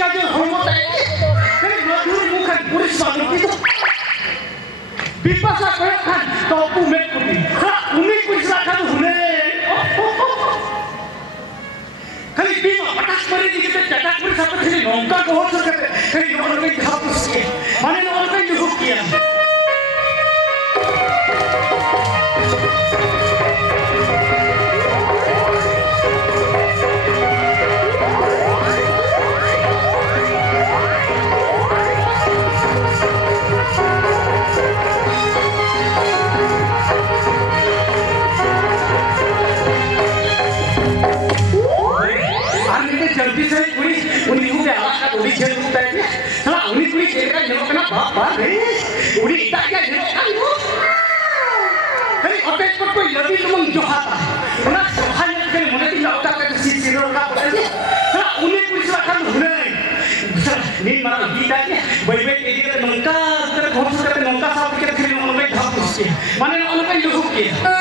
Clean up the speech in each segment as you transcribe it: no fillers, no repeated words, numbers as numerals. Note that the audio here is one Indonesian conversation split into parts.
gagal hormon tadi. Kan madur bukan puris banget itu. Bipasa koyokan topu mekuti. Uni puris lakan hune. Kali bima patas mari kita jadak puris apa sini nongkar ko hoso kate. Kali orang lain dihapus ke. Mana orang lain dihukian. जल्दी से पूरी उन्हीं को क्या आवाज़ का उड़ी चल रहा है ना उन्हीं पूरी चल रहा है जो कना बाप बाप है उड़ी इतना क्या जो kan वो कहीं अपेक्ष पर कोई लड़ी तुम जो आता ना सोहान के मुने की लौटा के सीसी रोका पड़े ना उन्हीं पूरी चला kan उन्हें नी मारा गीता के वही वही के लिए नौका तेरे घोष करते नौका साहब के फिर उन्होंने ढाप उसके माने उन्होंने लुक किया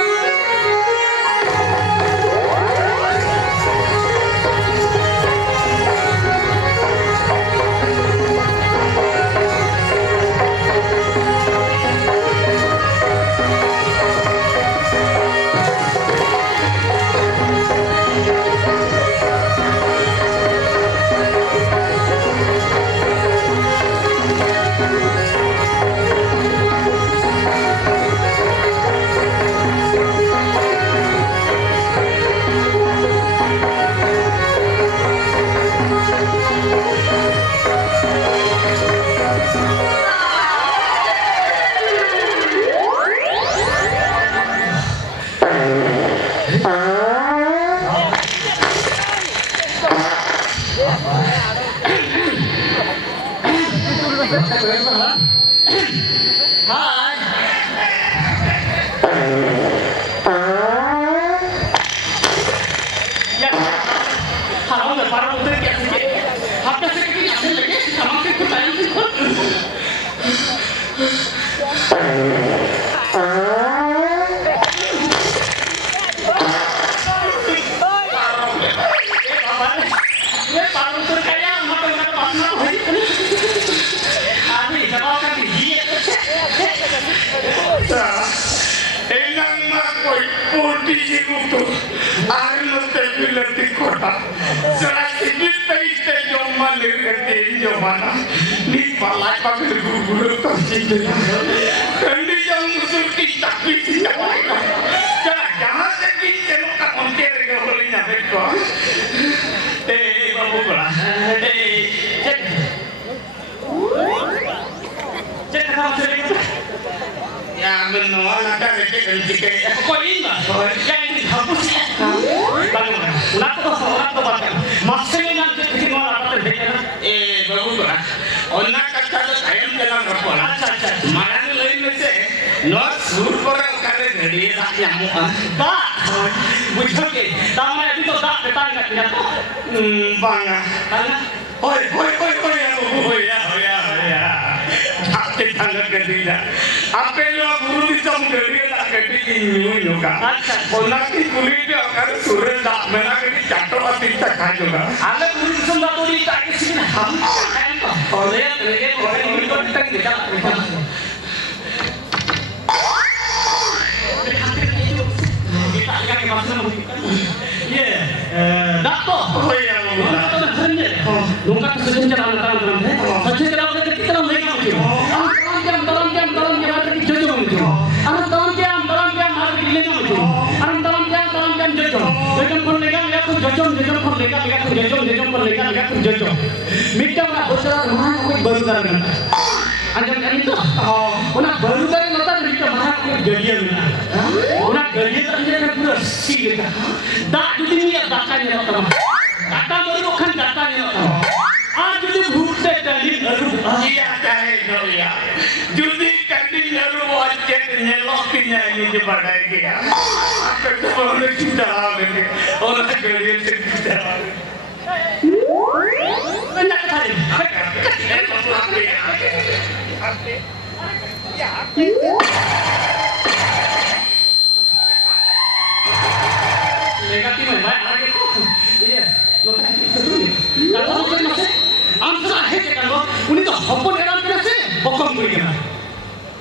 hopon eram kena se bokom kuri kena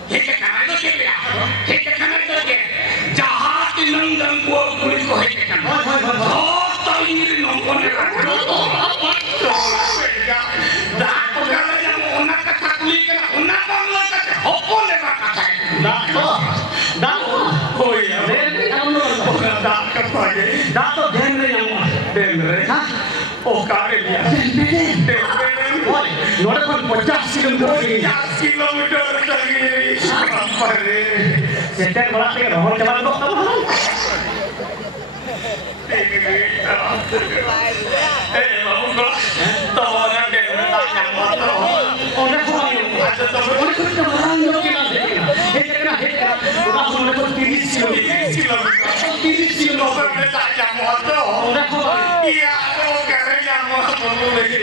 Heke kana itu kira, heke kana itu kira. Jahat inang dan kuat kulit ko heke kana. Oh, tahu ini nongkon era. Apa tu? Dah, kalau yang unak kata kulit kana, unak bangla kata hopon era kata. dah oh iya dah kata je dah tu denre ha oh kare dia oi noda kon 50 kilometer lagi apa re setel bola ke rohon jalan dok babu ko to na de na yang motor ona ko ada to ona ko jalan dok hekena langsung dapat 30 kilometer tak yang motor ona ko iya to kare yang motor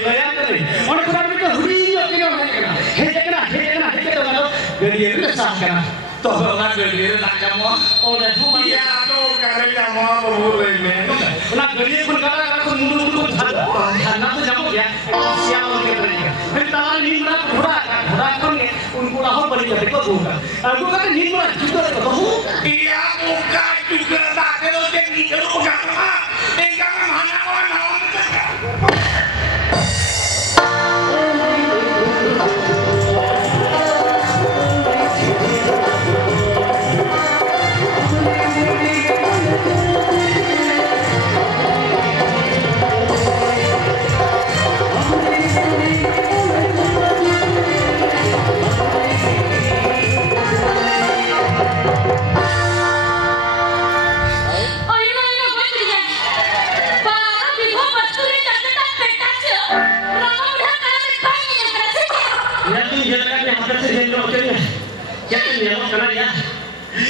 layang ni ona ko dapat ko huriyo hekena gari itu sah kana to na gari tak yang motor ona ko iya to kare yang motor ona gari pun kara ko mundu थाना तो जामो या सियाम के तरीका फिर ताला नीमरा घोड़ा kon ne unku laho bari kate ko buka aku kata नीमरा juga ko iya buka juga tak kalau jadi kalau bukan mah enggak mana orang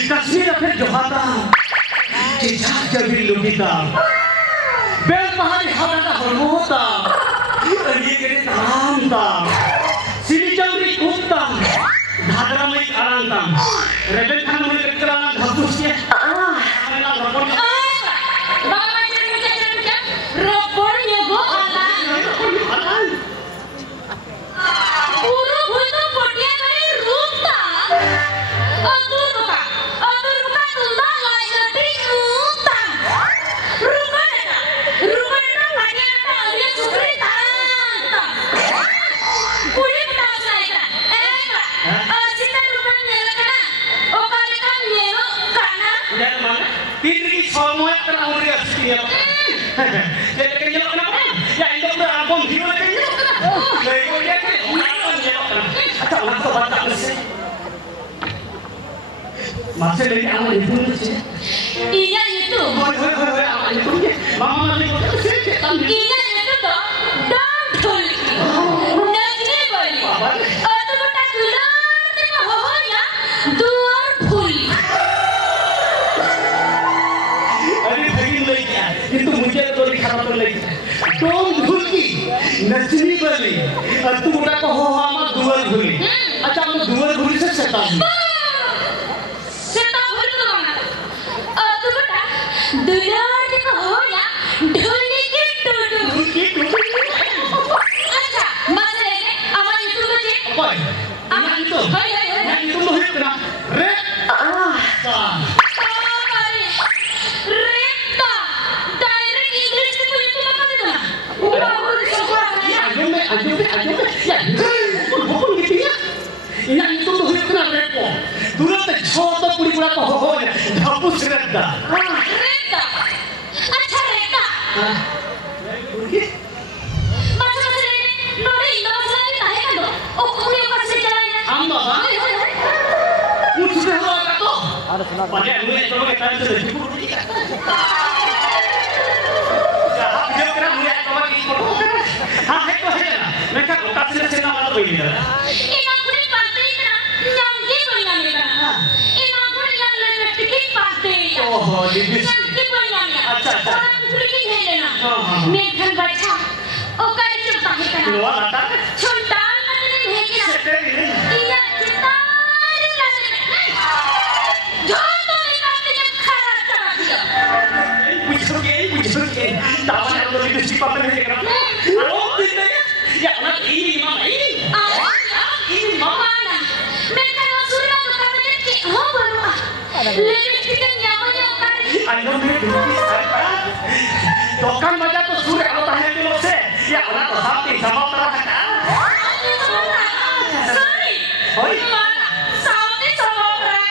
Kashmir फिर जोहाता चिचार जबी लुकीता बेल पहाड़ी हवा का हरमोता ये करे तामता सिली चौरी कुत्ता धादरा में आरांता रेबेल खान में कचराना धसुसिया आला रबड़ बाबा चल रबड़ योगो आला पूरा भूत पोटिया करे रूपता अतुल का तुंदा लाइनटी रूपता रूपना मान्याता अलिया सुकरी तांता पुरी बतास लाइका असिता रूपन नेलकना ओकाले का नेलो काना dan mana tindri semua kena uri aslinya jadi kerja kenapa ya itu berabom hidup kerja lego dia kan atau orang tu batak sih masih dari awal itu sih iya itu awal itu mama itu sih iya itu toh dan ढोल नगने वाली तो बटा दुलार देखा हो या दुआर फूल अरे भगिन नहीं क्या itu मुझे तो दिखाना तो नहीं तुम भूल की नचनी वाली और तू उड़ा को हो हमारा दुआर भूली अच्छा हम दुआर भूली से शैतान दुलार देखा हो या ढोली की टूटू अच्छा मसले ने अमन itu बचे Boy, yang itu loh itu kena red Reta direct English itu punya tuh apa itu lah ya bukan gitu ya yang itu loh itu kena repo dulu teh छोटा पूरी पूरा को हो ya hapus reda Reta अच्छा Reta masa ini nori masa ini tak hebat loh oh kami akan sejalan Amba ba sudah lo kata pada duit coba kita sudah cukup ya dia kena duit coba kita ha itu aja mereka lokasi sena malu ini Ina pun pantai kan nyangki banyak kan ina pun yang lebih sedikit pantai oh di nyangki banyak अच्छा orang sedikit helena मेघन बच्चा ओकर चुपता है lo कना lata छुंटाल मतलब भेजना iya चितार लासे जो तो निकालते जब खराब चला दिया puji tahu yang lo itu sifat mereka halo tidak ya anak ini mama ini ini mana? Mereka langsung masuk katanya cek. Oh baru ah. Lebih kita nyamannya kan. Ando me duki sarka. Tokan baca to sure alo tahe dilo se. Ya ona to sampai sama tara hata. Sorry. Oi. Mana? Sampai sama orang.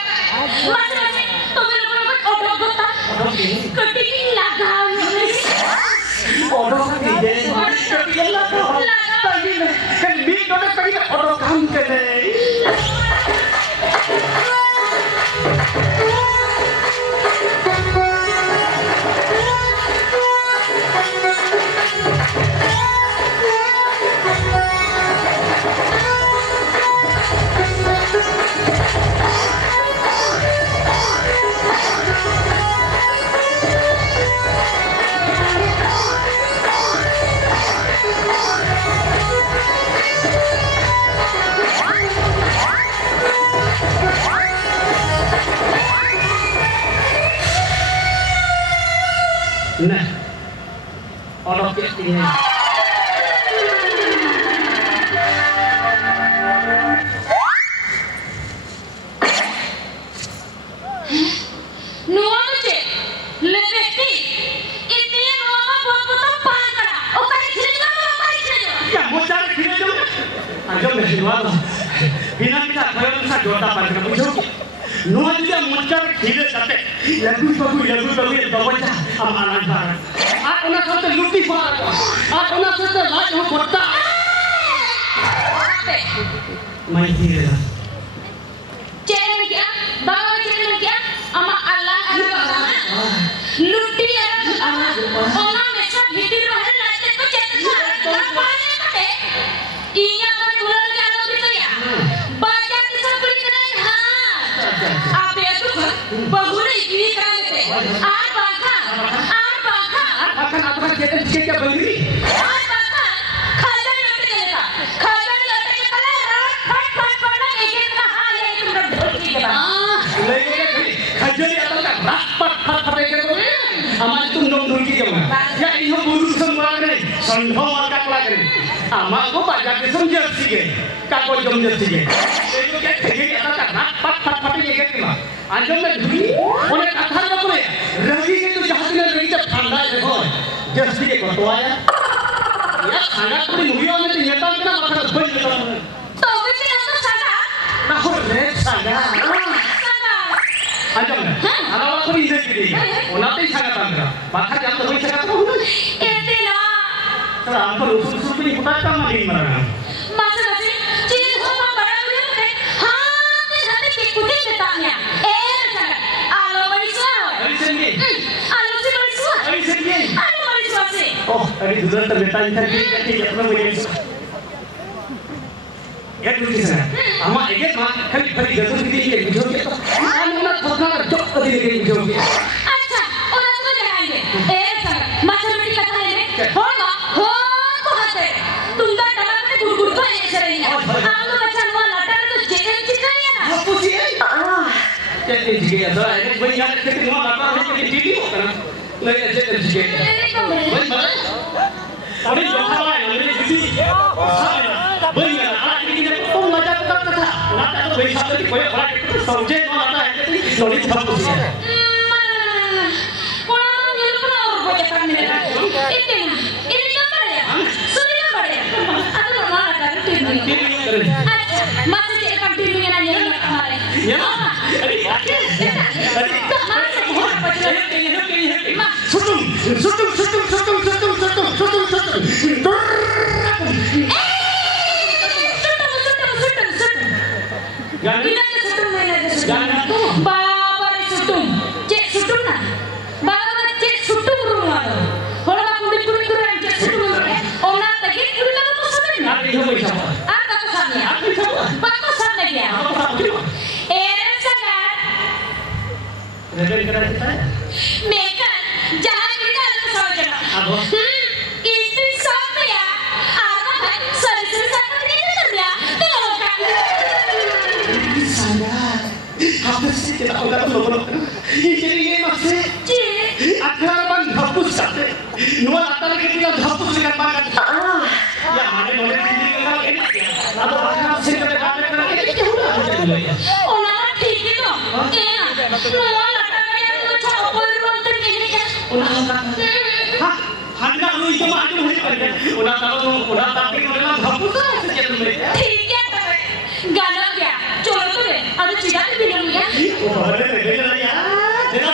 Masih tuh bener-bener odot-odotan. Ketingin lagang. Odot kide. Ketingin lagang. Tadi kan bi dona tadi odot kam kene. Nah, odot ketinya. Nuang cek, lebih ti. Intinya nuang buat potong pangkara. Oh kali sini juga mau kali sini juga. Ya mau cari kiri dulu. Aja mesin wala. Bina kita kaya bisa jota pangkara musuh. Nuang juga mau cari kiri tapi lagu yang baca amalan barang. Aku nak kata luti barang. Aku nak kata lagi mau kota. Apa? Main kiri lah. Cek lagi ah, bawa cek lagi ah. Ama Allah ada bagaimana? Luti ya. Orang mesra hidup bahkan nanti tu cek sekarang apa ni kate? Iya kan bulan kalau gitu ya. Baca kisah kulit keren ha. Apa itu kan? Bahula ini kan itu. Apa kan? Akan apa kita sikit berdiri. Apa kan? Kajian yang terjadi. Kajian yang terjadi kalau rak ingin kah ya itu berdiri kita. Lagi kajari atau tak rapat itu. Amal itu nong ke mana? Ya ini buru semua ni. Sonhong agak lagi. Amal ko baca kesemjar sige. Kako jomjar sige. Itu kayak tinggi atau tak rapat itu ke mana? Anjom me duri. Oleh kata apa ya? Ragi itu jahatnya ragi itu ठंडा देखो. जैसे के Kotwa ya. Ya खाना तो मुझे में तो ये तो ना मखन बन जाता है. तो बिल्कुल ना सादा. ना हो रे सादा. सादा. Anjom me. Anak aku ini jadi. Onate sangat tangga. Bahkan jam tu sangat tahu. Itu lah. Kalau apa usul ini kita tak main mana. Masa nanti ciri semua barang dia kan. Nanti kikutin betanya. Sangat. Alo manusia. Hari sini. Alo si manusia. Hari sini. Alo manusia sih. Oh, hari dulu terbetan tadi kita pernah begini. Ya dulu sana. Ama eget mah kali jatuh di sini gitu. Anu nak thokar jok tadi gitu. अच्छा और आपको जाएंगे sangat. Masa nanti kata ini. हो ना हो तो हंसे. तुम तो डरा के गुड़ को ऐसे रही है. हम लोग बच्चा हुआ लाता है तो जेल चिकन है ना. Apa sih? Jadi jika ada, ini banyak kita mau apa ini jadi bukan? Lagi aja jadi. ini kamu. Tapi jangan lain, ini jadi. Banyak anak ini kita pun macam kata. Nata tu bisa tadi koyak orang itu sampai mana nata itu nolih bagus. Orang yang pernah orang baca kan ini gambar ya. Sudah gambar ya. Atau mana kan TV. Masih cek kan TV-nya nanya ini kemarin. Ya. Sutung. Baba sutung. Cek sutung na. Baba cek sutung rumah. Kalau aku dikulit-kulit cek sutung. Ona tadi kulit apa pesan ni? Apa pesannya? Apa pesannya dia? Sangat. Mekan, jangan kita ada kesalahan. Itu sama ya. Apa kan? Sering satu ini ya. Kalau kan. Sangat. Apa sih kita orang tu? Ini masih. Agar bang hapus sate. Nuan atar kita hapus dengan banget. Ya mana boleh ini kalau ini. Atau akan sih kita Ona mah ठीक itu. Iya. Nuan lata kaya nucha opor bantu ini kan. Hah? Handa lu itu mah aduh hari pada. Udah tapi udah hapus saja mereka. ठीक है तबे. गाना क्या? चलो तो बे. अब चिड़ा भी मिलूं क्या? अरे बेटा यार. देखा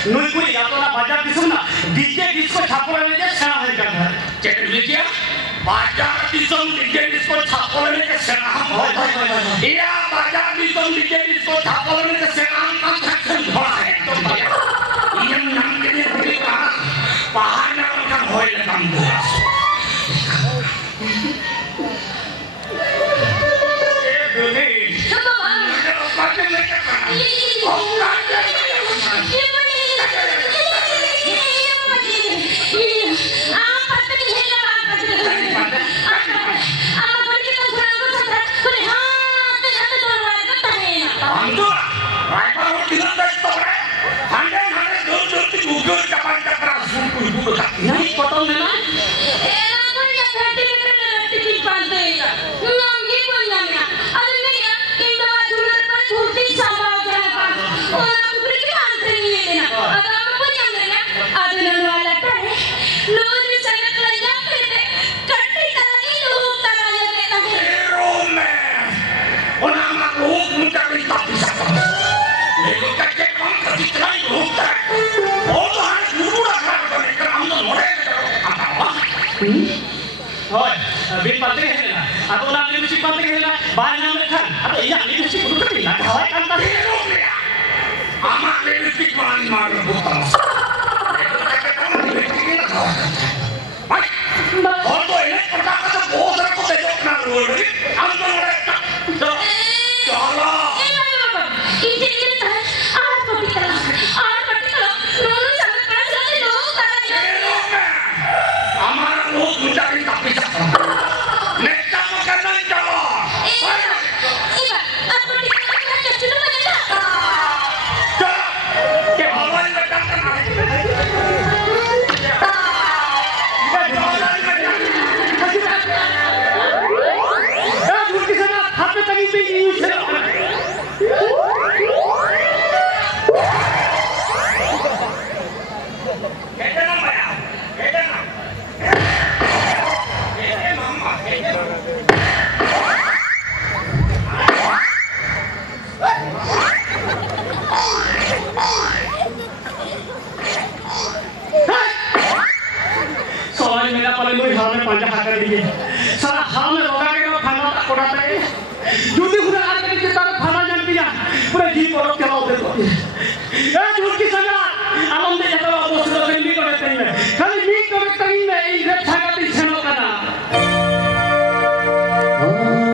Nui kuli atau na bajar disum na DJ disco छापोला में जे सेना है कर चेक लीजिए बाजार disum DJ disco छापोला में जे सेना हम या बाजार disum DJ disco छापोला में जे सेना हम का सेक्शन थोड़ा है ये नाम के लिए पूरी कहा पहाड़ ना का होए काम बुरा ए दुनी चलो बाजार में क्या नहीं पता नहीं ना एला कोई या फैटी लेकर लट्टी की बांध देगा नंगी बोल जाना अरे नहीं इन दवा झूलर पर झूलती संभाल जाना और आपको की आंसर नहीं लेना अगर आपको कोई अंदर ना आदमी वाला है लोग भी संगत लग जाते थे कट्टी तलाकी लोग तला जाता है रूम में और हम लोग मुझे भी तापी सकते लेकिन कच्चे काम करती इतना ही होता है और तो हर पूरा काम करने का हम तो मोड़े होय बिन पाते है ना atau nak lipusi paते है ना banyak mereka atau iya lipusi kudu kali nak hawai kan tak amak lipusi man mar bukan itu kata kamu lipusi ni nak baik और तो इन्हें पता कसा बहुत सारा को तेजो ना रोल रही हम तो मोड़े चलो ini kita आठ पट्टी करो नोनू संगत करा चलते लोग तला जाते हमारा लोग मुझे भी तापी सकता नेता मकान चलो इबा अब पट्टी करा चलो बनेगा चलो के हवाई में काम करना सारा हाल में रोगा के खाना कोड़ा पे जूती खुदा आके